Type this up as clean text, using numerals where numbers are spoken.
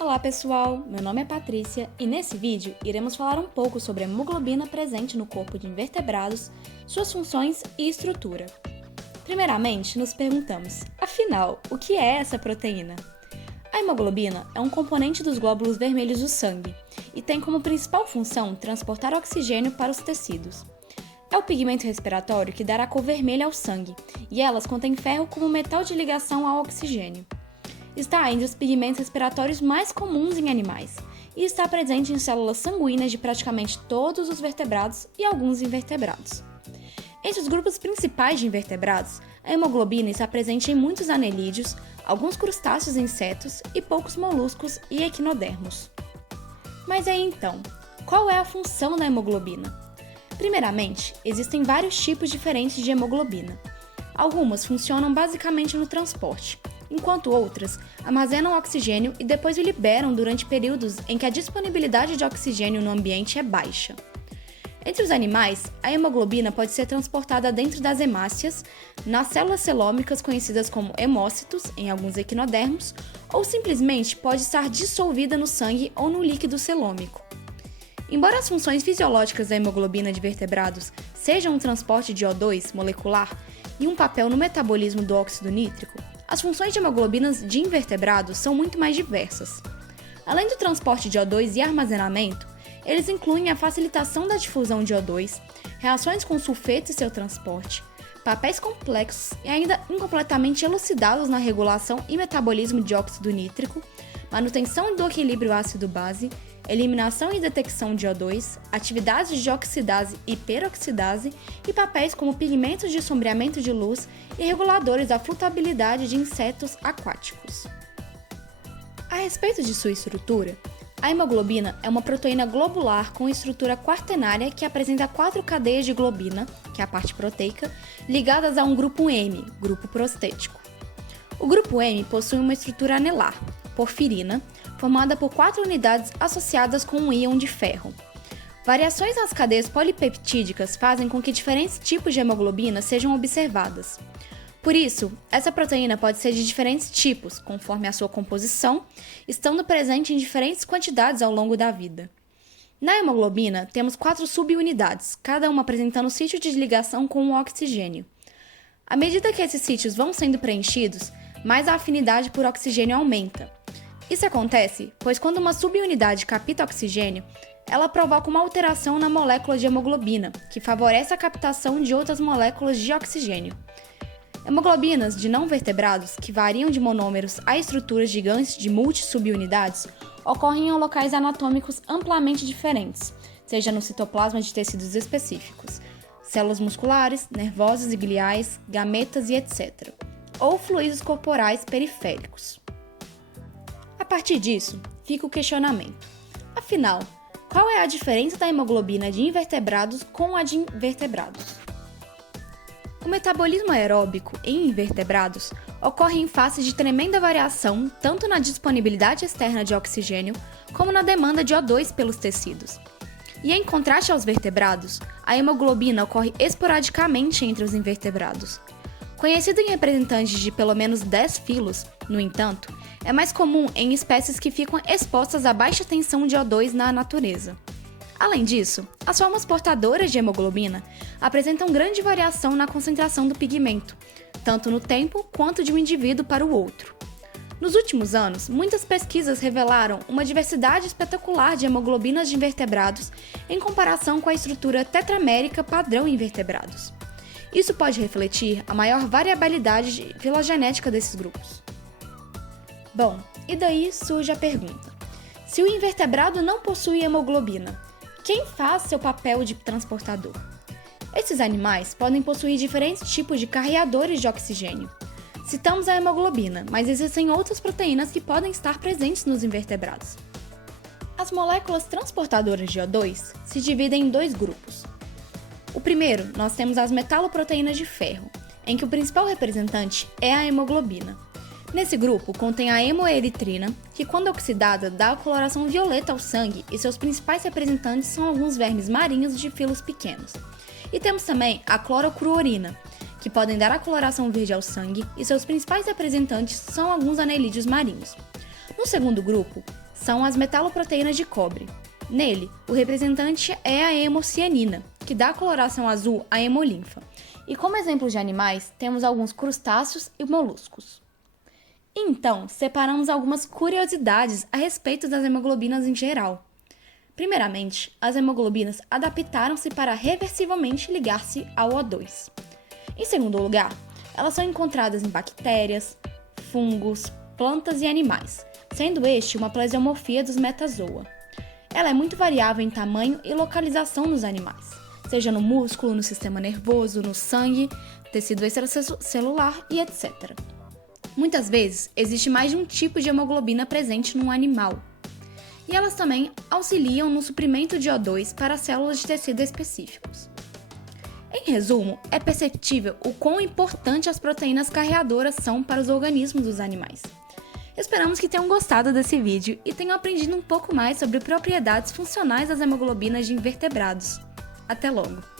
Olá pessoal, meu nome é Patrícia e nesse vídeo iremos falar um pouco sobre a hemoglobina presente no corpo de invertebrados, suas funções e estrutura. Primeiramente, nos perguntamos, afinal, o que é essa proteína? A hemoglobina é um componente dos glóbulos vermelhos do sangue e tem como principal função transportar oxigênio para os tecidos. É o pigmento respiratório que dará cor vermelha ao sangue e elas contêm ferro como metal de ligação ao oxigênio. Está entre os pigmentos respiratórios mais comuns em animais e está presente em células sanguíneas de praticamente todos os vertebrados e alguns invertebrados. Entre os grupos principais de invertebrados, a hemoglobina está presente em muitos anelídeos, alguns crustáceos e insetos e poucos moluscos e equinodermos. Mas aí então, qual é a função da hemoglobina? Primeiramente, existem vários tipos diferentes de hemoglobina. Algumas funcionam basicamente no transporte, enquanto outras armazenam oxigênio e depois o liberam durante períodos em que a disponibilidade de oxigênio no ambiente é baixa. Entre os animais, a hemoglobina pode ser transportada dentro das hemácias, nas células celômicas conhecidas como hemócitos, em alguns equinodermos, ou simplesmente pode estar dissolvida no sangue ou no líquido celômico. Embora as funções fisiológicas da hemoglobina de vertebrados sejam o transporte de O2 molecular e um papel no metabolismo do óxido nítrico, as funções de hemoglobinas de invertebrados são muito mais diversas. Além do transporte de O2 e armazenamento, eles incluem a facilitação da difusão de O2, reações com sulfeto e seu transporte, papéis complexos e ainda incompletamente elucidados na regulação e metabolismo de óxido nítrico, manutenção do equilíbrio ácido-base, eliminação e detecção de O2, atividades de oxidase e peroxidase e papéis como pigmentos de sombreamento de luz e reguladores da flutabilidade de insetos aquáticos. A respeito de sua estrutura, a hemoglobina é uma proteína globular com estrutura quaternária que apresenta 4 cadeias de globina, que é a parte proteica, ligadas a um grupo M, grupo prostético. O grupo M possui uma estrutura anelar, porfirina, formada por 4 unidades associadas com um íon de ferro. Variações nas cadeias polipeptídicas fazem com que diferentes tipos de hemoglobina sejam observadas. Por isso, essa proteína pode ser de diferentes tipos, conforme a sua composição, estando presente em diferentes quantidades ao longo da vida. Na hemoglobina, temos 4 subunidades, cada uma apresentando sítio de ligação com o oxigênio. À medida que esses sítios vão sendo preenchidos, mais a afinidade por oxigênio aumenta. Isso acontece pois quando uma subunidade capta oxigênio, ela provoca uma alteração na molécula de hemoglobina, que favorece a captação de outras moléculas de oxigênio. Hemoglobinas de não vertebrados, que variam de monômeros a estruturas gigantes de multi-subunidades, ocorrem em locais anatômicos amplamente diferentes, seja no citoplasma de tecidos específicos, células musculares, nervosas e gliais, gametas e etc., ou fluidos corporais periféricos. A partir disso, fica o questionamento. Afinal, qual é a diferença da hemoglobina de invertebrados com a de invertebrados? O metabolismo aeróbico em invertebrados ocorre em face de tremenda variação tanto na disponibilidade externa de oxigênio como na demanda de O2 pelos tecidos. E em contraste aos vertebrados, a hemoglobina ocorre esporadicamente entre os invertebrados. Conhecido em representantes de pelo menos 10 filos, no entanto, é mais comum em espécies que ficam expostas a baixa tensão de O2 na natureza. Além disso, as formas portadoras de hemoglobina apresentam grande variação na concentração do pigmento, tanto no tempo quanto de um indivíduo para o outro. Nos últimos anos, muitas pesquisas revelaram uma diversidade espetacular de hemoglobinas de invertebrados em comparação com a estrutura tetramérica padrão em invertebrados. Isso pode refletir a maior variabilidade filogenética desses grupos. Bom, e daí surge a pergunta: se o invertebrado não possui hemoglobina, quem faz seu papel de transportador? Esses animais podem possuir diferentes tipos de carreadores de oxigênio. Citamos a hemoglobina, mas existem outras proteínas que podem estar presentes nos invertebrados. As moléculas transportadoras de O2 se dividem em 2 grupos. O primeiro, nós temos as metaloproteínas de ferro, em que o principal representante é a hemoglobina. Nesse grupo contém a hemoeritrina, que quando oxidada dá a coloração violeta ao sangue e seus principais representantes são alguns vermes marinhos de filos pequenos. E temos também a clorocruorina, que podem dar a coloração verde ao sangue e seus principais representantes são alguns anelídeos marinhos. No segundo grupo, são as metaloproteínas de cobre. Nele, o representante é a hemocianina, que dá a coloração azul à hemolinfa. E como exemplos de animais, temos alguns crustáceos e moluscos. Então, separamos algumas curiosidades a respeito das hemoglobinas em geral. Primeiramente, as hemoglobinas adaptaram-se para reversivelmente ligar-se ao O2. Em segundo lugar, elas são encontradas em bactérias, fungos, plantas e animais, sendo este uma plesiomorfia dos metazoa. Ela é muito variável em tamanho e localização nos animais, seja no músculo, no sistema nervoso, no sangue, tecido extracelular e etc. Muitas vezes, existe mais de um tipo de hemoglobina presente num animal. E elas também auxiliam no suprimento de O2 para células de tecido específicos. Em resumo, é perceptível o quão importante as proteínas carreadoras são para os organismos dos animais. Esperamos que tenham gostado desse vídeo e tenham aprendido um pouco mais sobre propriedades funcionais das hemoglobinas de invertebrados. Até logo!